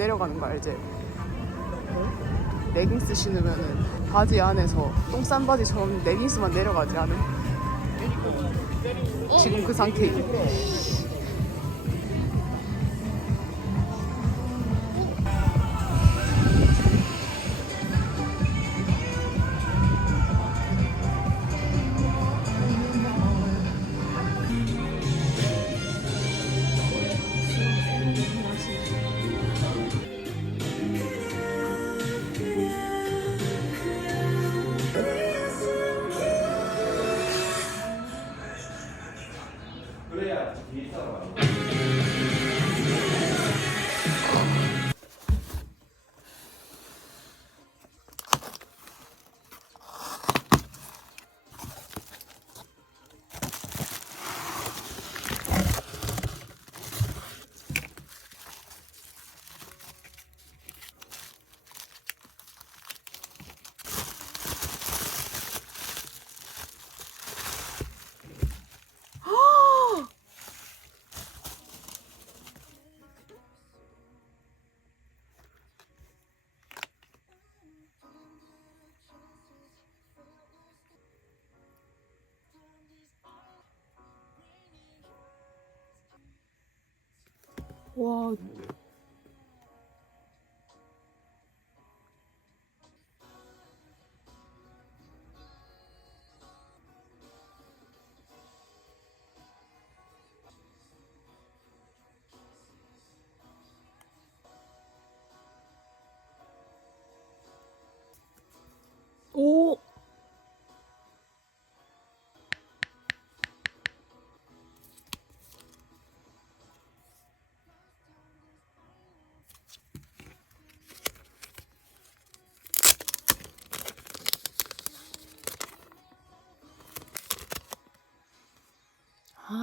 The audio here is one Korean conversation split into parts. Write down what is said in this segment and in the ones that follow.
내려가는 거 알지? 레깅스 신으면은 바지 안에서 똥싼 바지처럼 레깅스만 내려가지 않음? 지금 그 상태 임. 와. 오.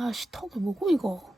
아씨 턱이 뭐고 이거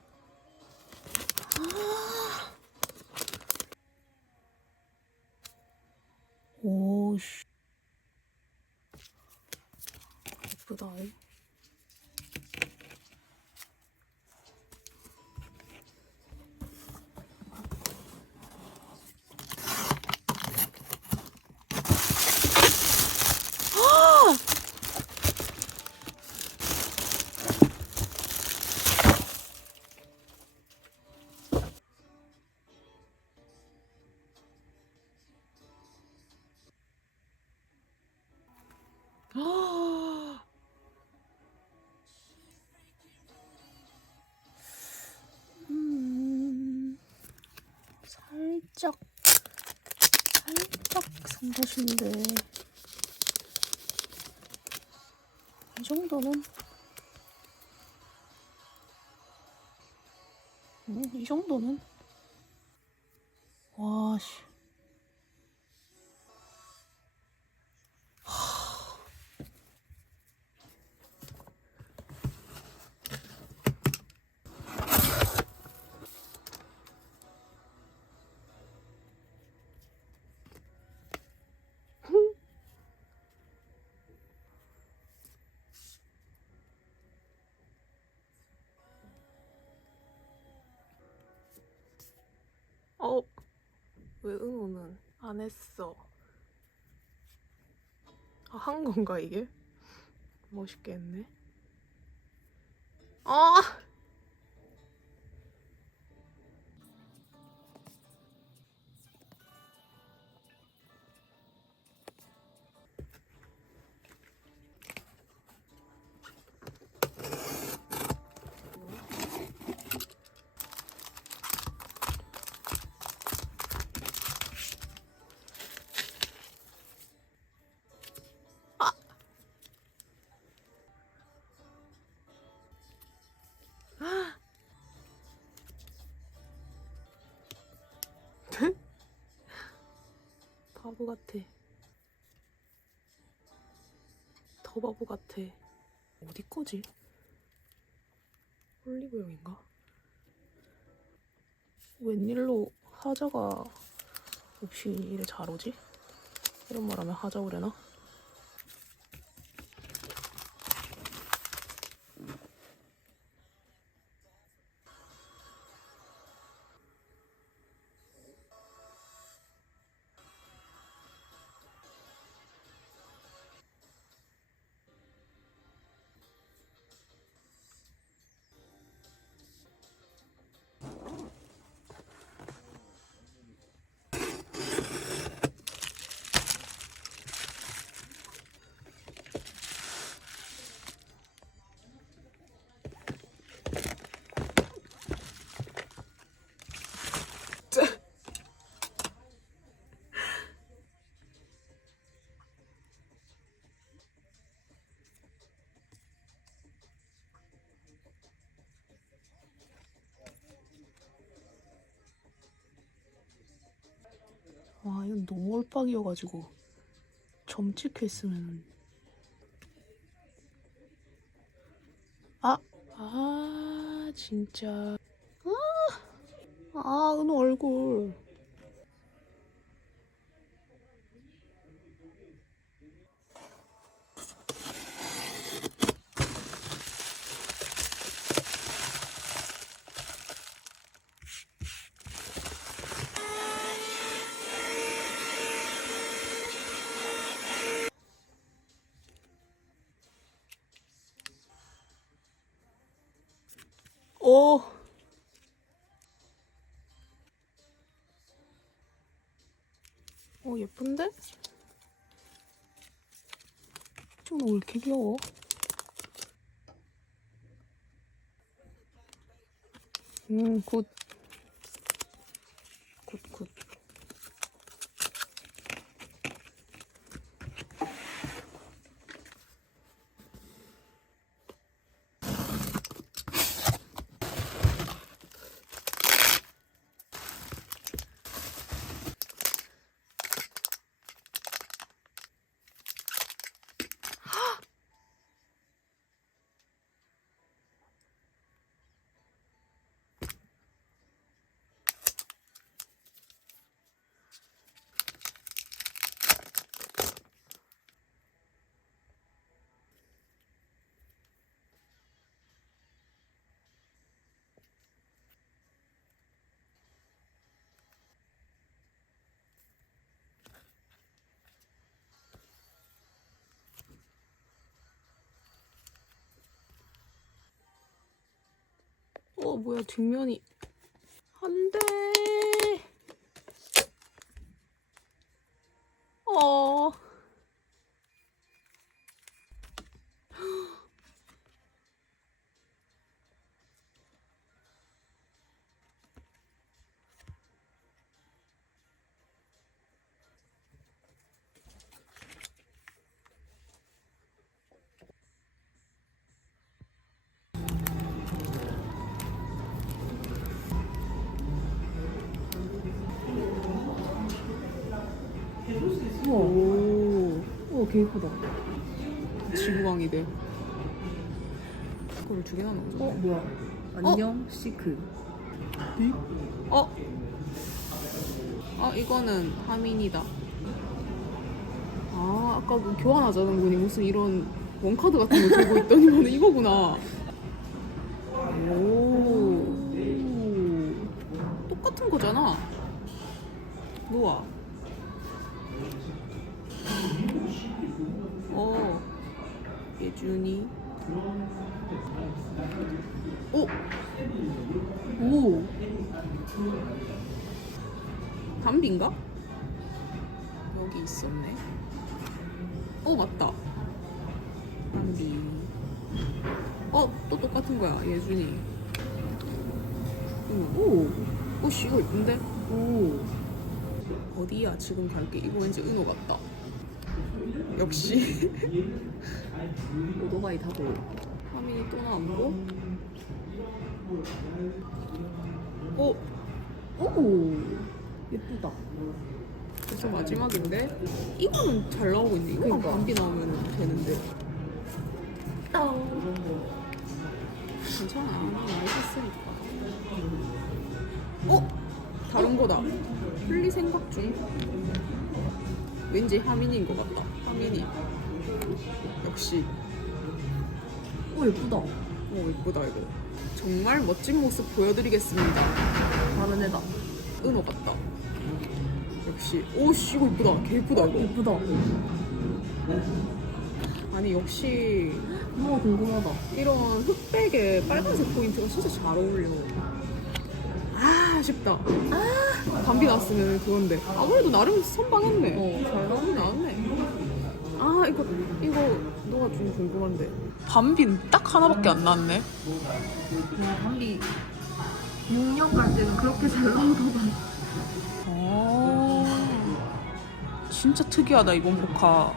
상것인데. 이 정도는 음, 이 정도는? 와씨 왜 응원은 안 했어? 아, 한 건가 이게? 멋있게 했네. 아! 바보 같아. 더 바보 같아. 어디 거지? 올리브영인가? 웬일로 하자가 없이 이래 잘 오지? 이런 말 하면 하자 오려나? 이건 너무 얼빡이어가지고 점 찍혀 있으면 아! 아 진짜 아! 아 은호 얼굴 오 오, 예쁜데? 좀왜 이렇게 귀여워? 음, 굿. 굿, 굿. 어, 뭐야, 뒷면이. 안 돼. 오. 오, 개 이쁘다. 지구광이 돼. 그걸 두 개나 넣어줘. 어, 뭐야? 안녕, 시크. 어? 아, 이거는 하민이다. 아, 아까 그 교환하자는 분이 무슨 이런 원카드 같은 거 들고 있더니만 이거구나. 예준이. 오! 오. 담비인가? 여기 있었네. 어 맞다. 담비. 어 또 똑같은 거야 예준이. 응. 오. 오 씨 이거 예쁜데? 오. 어디야 지금 갈게. 이거 왠지 은호 같다. 역시. 오토바이 타고. 화면이 또 나왔고. 어 오. 예쁘다. 벌써 마지막인데 이거는 잘 나오고 있네. 이거만 그러니까. 담비 나오면 되는데. 괜찮아. 많이 했으니까. 어? 다른 거다. 플리 생각 중. 왠지 하민이인 것 같다. 하민이. 역시. 오, 예쁘다. 오, 예쁘다, 이거. 정말 멋진 모습 보여드리겠습니다. 다른 애다. 은호 같다. 역시. 오씨, 이거 예쁘다. 개 예쁘다, 이거. 예쁘다. 아니, 역시. 너무 궁금하다. 이런 흑백에 빨간색 포인트가 진짜 잘 어울려. 아, 아쉽다. 아, 담비 나왔으면 그건데. 아무래도 나름 선방했네. 어, 잘. 나왔네. 아, 이거, 이거, 너가 좀 궁금한데. 밤빈 딱 하나밖에 안 나왔네. 음, 담비 6년 갈 때는 그렇게 잘 나오더만. 어, 진짜 특이하다, 이번 포카.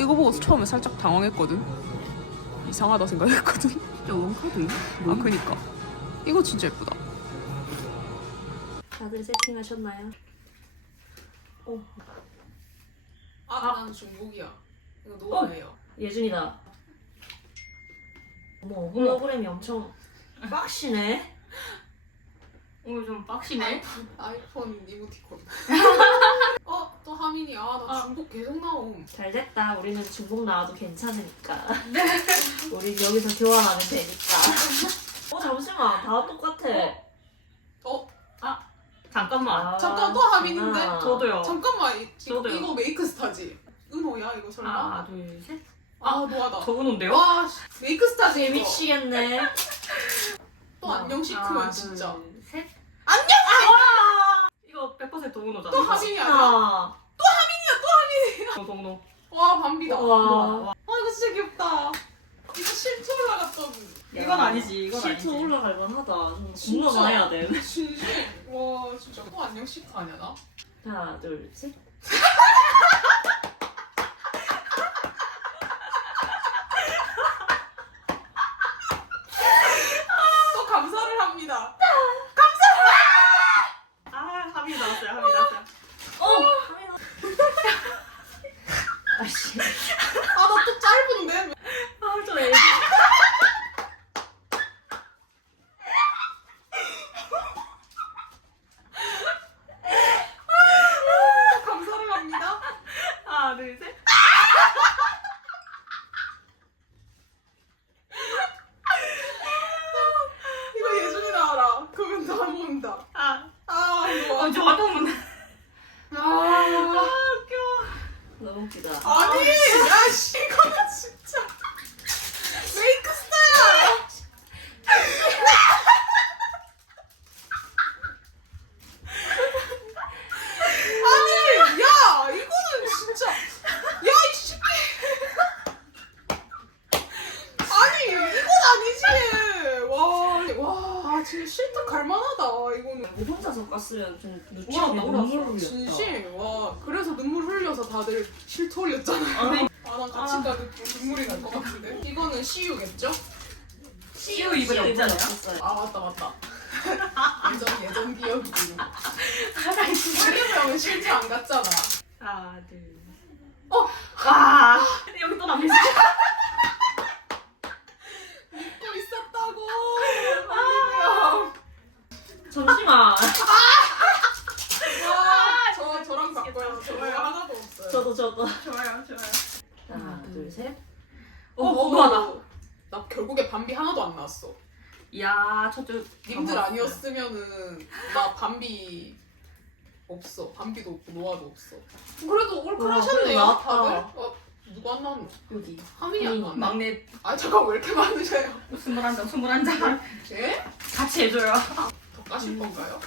이거 보고 처음에 살짝 당황했거든. 이상하다 생각했거든. 진짜 원카드? 아, 그니까. 이거 진짜 예쁘다. 다들 세팅하셨나요? 아, 아. 난 중복이야. 이거 노아예요. 예준이다. 어머 홀로그램이 엄청 빡시네. 오늘 좀 빡시네. 아이폰 이모티콘. 어, 또 하민이. 아, 나 아. 중복 계속 나옴. 잘 됐다. 우리는 중복 나와도 괜찮으니까. 우리 여기서 교환하면 되니까. 어 잠시만 다 똑같아. 어, 잠깐만. 아, 잠깐 또 하민인데? 아. 저도요. 잠깐만. 이, 저도요. 이거 메이크 스타지? 은호야, 이거 설마? 하나, 둘, 셋. 아, 노아다. 저은호인데요? 와, 씨, 메이크 스타지 이거. 미치겠네. 또 안녕 시크면 하나, 진짜. 둘, 셋. 안녕! 이거 100% 도은호잖아. 또. 하민이 아니야? 아, 어, 도은호. 와, 밤비다. 와. 와. 아, 이거 진짜 귀엽다. 이거 실투 올라갔던. 이건 아니지. 이건 실트 아니지. 올라갈 만하다. 좀 진짜? 건너가야 돼. 진심. 와, 진짜 또 안녕 시크 아니야, 나? 하나 둘 셋. 또 감사를 합니다. 아, 하민이 나왔어요. 하민이 나왔어요. 어. 아씨. 아, 나 또 짧은데? 아, 저 애기. 또 감사를 합니다. 하나, 둘, 셋. 이거 예준이 나와라. 그러면 다 모은다. 아, 아, 이거. 어, 저 왔다 문. 아, 너무 웃기다. 아니, 야, 씨, 이거는 진짜. 메이크 스타야! 아니, 야, 이거는 진짜. 야, 이 새끼. 아니, 이건 아니지. 와, 와, 아, 진짜 실컷 갈만하다, 이거는. 뭐 혼자서 깠으면 좀 눈치 울었다, 없게 울었어. 눈물 흘렸다. 진심 와 그래서 눈물 흘려서 다들 실토 올렸잖아 아난 같이 아. 가도 눈물이 날 것 같은데 이거는 CU겠죠? 이번에 없잖아요. 아 맞다 맞다 예전 예전 기억이 하려면 실제 안 갔잖아 하나, 둘. 어! 와. 근데 여기 또 남미지. 또 있었다고 아. 잠시만. 저 저랑 바꿔요 저 하나도 없어요 저도 저도. 좋아요, 좋아요. 하나 둘 셋. 어, 우아다. 나 결국에 밤비 하나도 안 나왔어 이야, 저쪽. 님들 아니었으면은 나 밤비 없어. 밤비도 없고 노아도 없어. 그래도 와, 올클하셨네요 그래, 나왔다. 다들. 어, 누가 안 나왔노? 여기. 하민이 안 나왔네. 막내 아 잠깐 왜 이렇게 많으세요? 스물한 장, 스물한 장. 예? 같이 해줘요. 더 까실 건가요?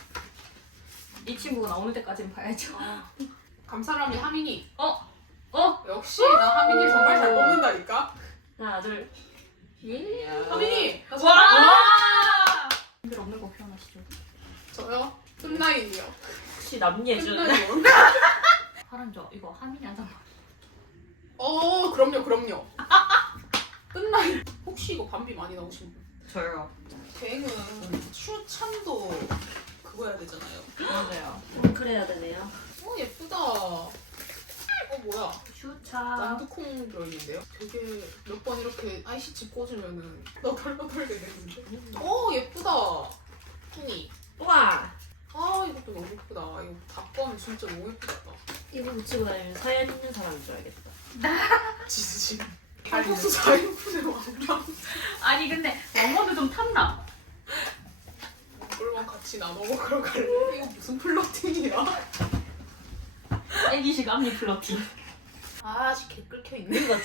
이 친구가 나오는 때까지는 봐야죠. 감사람이 하민이. 어? 어? 역시 나 하민이 정말 잘 뽑는다니까. 하나 둘. 예. 하민이. 나 와! 님들 없는 거 표현하시죠. 저요. 끝라인이요. 혹시 남예준. 끝라인. 파란 저 이거 하민이 하잖아. 어 그럼요 그럼요. 끝라인. 혹시 이거 밤비 많이 나오신 분? 저요. 뱅은 추천도 그거 해야 되잖아요. 맞아요. 그래야 되네요. 어 예쁘다. 어 뭐야? 슈차. 난두콩 들어있는데요? 되게 몇 번 이렇게 아이시치 꽂으면은 너덜너덜게 되는데. 어 예쁘다. 콩이. 와. 아 이것도 너무 예쁘다. 이거 닭검 진짜 너무 예쁘다. 이거 붙이고 다니면 사연 있는 사람인 줄 알겠다. 지지. 칼국수 4인분에 왕랑 아니 근데 왕건도 좀 탐나. 꿀만 같이 나눠 먹으러 갈래? 이거 무슨 플러팅이야? 애기식 앞니 플러팅. 아씨 개 끓여 있네. 뭔가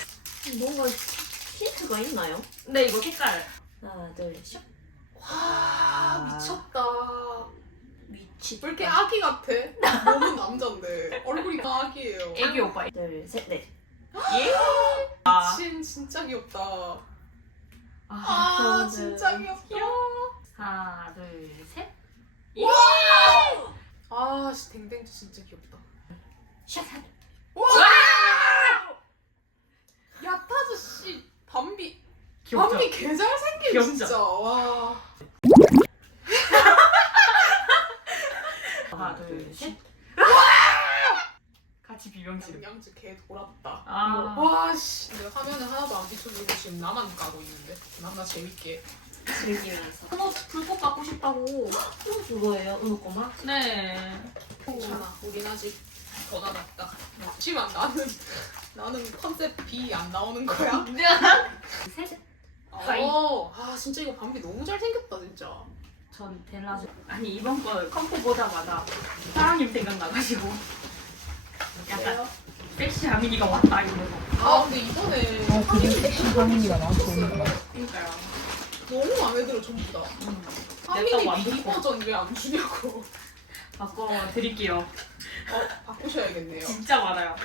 뭔가 힌트가 있나요? 근데 이거 색깔 하나 둘 셋. 와 미쳤다. 미치. 왜 이렇게 아기 같아? 너무 남잔데 얼굴이 다 아기예요. 애기 오빠. 둘 셋 넷. 예? 아. 진 진짜 귀엽다. 아. 아. 진짜 귀엽다. 하나 둘 셋. 아, 씨, 댕댕도 진짜 귀엽다. 샷. 와! 야타즈 씨, 밤비. 귀엽죠? 밤비 개 잘생긴 귀엽죠? 진짜. 와. 하나 둘 셋. 양파치 비명지름. 양양지 개 돌았다. 아. 와 씨. 화면에 하나도 안 비춰지고 지금 나만 까고 있는데. 나나 재밌게. 즐기면서. 은호 불꽃 갖고 싶다고. 그거예요? 은호 거만? 네. 괜찮아. 우린 아직 더 나갔다. 하지만 나는 나는 컨셉 B 안 나오는 거야. 셋. 어, 아 진짜 이거 밤비 너무 잘 생겼다 진짜. 전 델라조. 아니 이번 거 컴포 보자마자 사랑님 생각나가지고 약간 섹시 아미니가 왔다 이러면서. 아 근데 이번에 어, 그게 섹시 하민이가 나왔어. 그러니까요. 너무 마음에 들어 전부 다. 음. 하민이 안 B. 버전 왜 안 주냐고. 바꿔 드릴게요. 어 바꾸셔야겠네요. 진짜 많아요.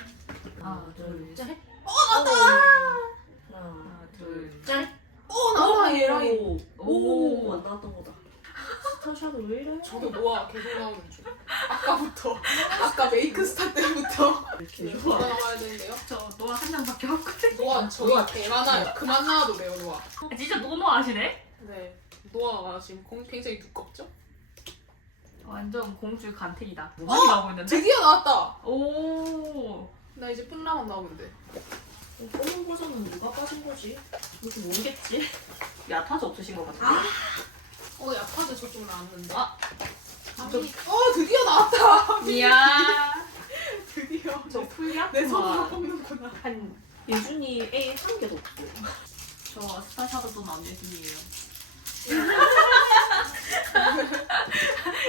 하나, 둘, 셋. 어 나다. 하나, 하나 둘. 짠. 어 나다 얘랑. 오, 오. 오, 안 나왔던 거다. 스타샷 왜 이래? 저게 뭐야 계속 나오는 중. 아까부터 아까 메이크 스타 때부터 이렇게 누가 나와야 되는데요? 저 노아 한 장밖에 없거든요. 노아 저희 개 많아요. 그만 나와도 돼요 노아. 아, 진짜 노노 아시네? 네. 노아가 지금 공- 굉장히 두껍죠? 완전 공주 간택이다. 많이 나오고 있는데? 드디어 나왔다. 오. 나 이제 플라만 나오면 돼. 어, 검은 버전은 누가 빠진 거지? 이거 모르겠지. 야타즈 없으신 것 같아요. 어 약하게 저쪽 나왔는데. 아. 어 드디어 나왔다. 이야. 드디어. 저 풀리야? 내 손으로 뽑는구나. 한. 예준이 A 한 개도 없고. 저 스타샤도도 안 예준이에요.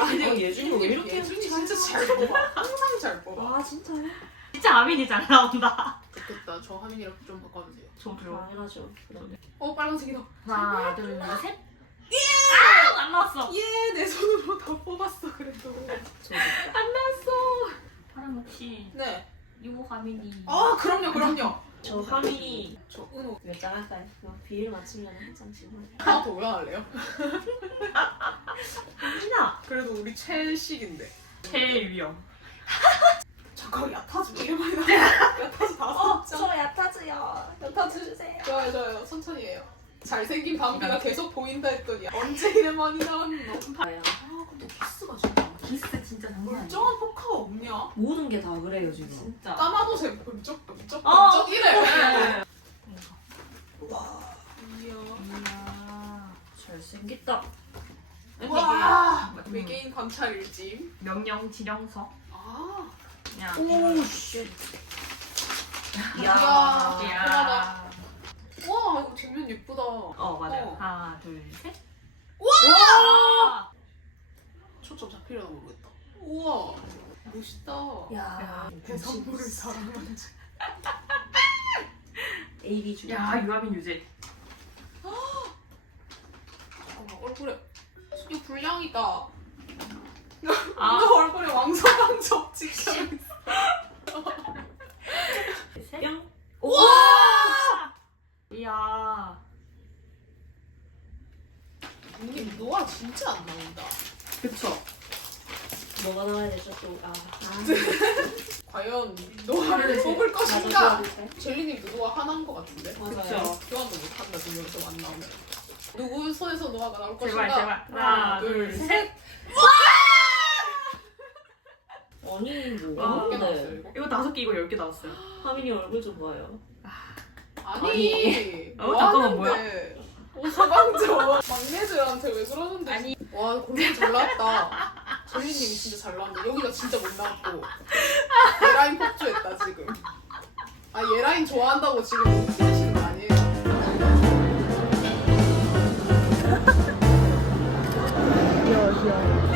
아니 어, 예준이 왜 이렇게 예준이 진짜 잘 뽑아. 항상 잘 뽑아. 아 진짜요? 진짜 아민이 잘 나온다. 좋겠다. 저 하민이랑 좀 바꿔주세요. 저도요. 당연하죠. 그럼. 어 빨간색이다. 하나, 둘, 셋. 아! 안 나왔어. 예, 내 손으로 다 뽑았어 그래도. 저도. 안 나왔어. 파랑 혹시 네. 이모 가민이. 아 그럼요 그럼요. 저 하민이 저 은호 몇 장 할까요? 뭐 비를 맞추면 한 장씩. 하나 더 올라갈래요? 하민아. 그래도 우리 최식인데. 제일 위험. 잠깐 야타즈 왜 이래 많이 나? 야타즈 다섯 장. 야타즈요. 야타즈 주세요. 좋아요 좋아요 천천히 해요. 잘생긴 밤비가 계속 보인다 했더니 언제 이래 많이 나왔노? 봐요. 아 근데 키스가 진짜 기스 진짜 장난 아니야. 멀쩡한 포카가 없냐? 모든 게 다 그래요 지금. 진짜. 까마도새 번쩍 번쩍 어. 번쩍 이래. 네. 와. 이야. 이야. 잘생겼다. 와. 음. 외계인 관찰 일짐. 명령 지령서. 아. 그냥. 오 씨. 이야. 이야. 와 이거 뒷면 예쁘다. 어 맞아요. 어. 하나 둘 셋. 와! 초점 잡히려나 모르겠다. 우와 멋있다. 야. 해산물을 사랑하는 자. A B 중. 야 유아민 유재. 잠깐만 얼굴에 이거 불량이다. 아. 너 얼굴에 왕성한 접지 좀. 셋. 뿅. 이야. 언니 노아 진짜 안 나온다. 그쵸. 뭐가 나와야 되죠 또? 아. 과연 노아를 뽑을 것인가? 젤리님도 노아 하나인 것 같은데. 맞아요. 교환도 못한다 두 명이서 안 나오면. 누구 손에서 노아가 나올 제발 것인가? 제발. 하나 둘 셋. 아니 아, 몇 개 뭐. 나왔어요 네. 이거? 이거 다섯 개 이거 열 개 나왔어요. 하민이 얼굴 좀 봐요. 아니. 어, 뭐 잠깐만, 하는데? 어, 서방저 막내들한테 왜 그러는데? 아니. 와 골반 잘 나왔다. 젤리님이 진짜 잘 나왔는데 여기가 진짜 못 나왔고 예라인 폭주했다 지금. 아 예라인 좋아한다고 지금 피하시는 거 아니에요? 귀여워, 귀여워.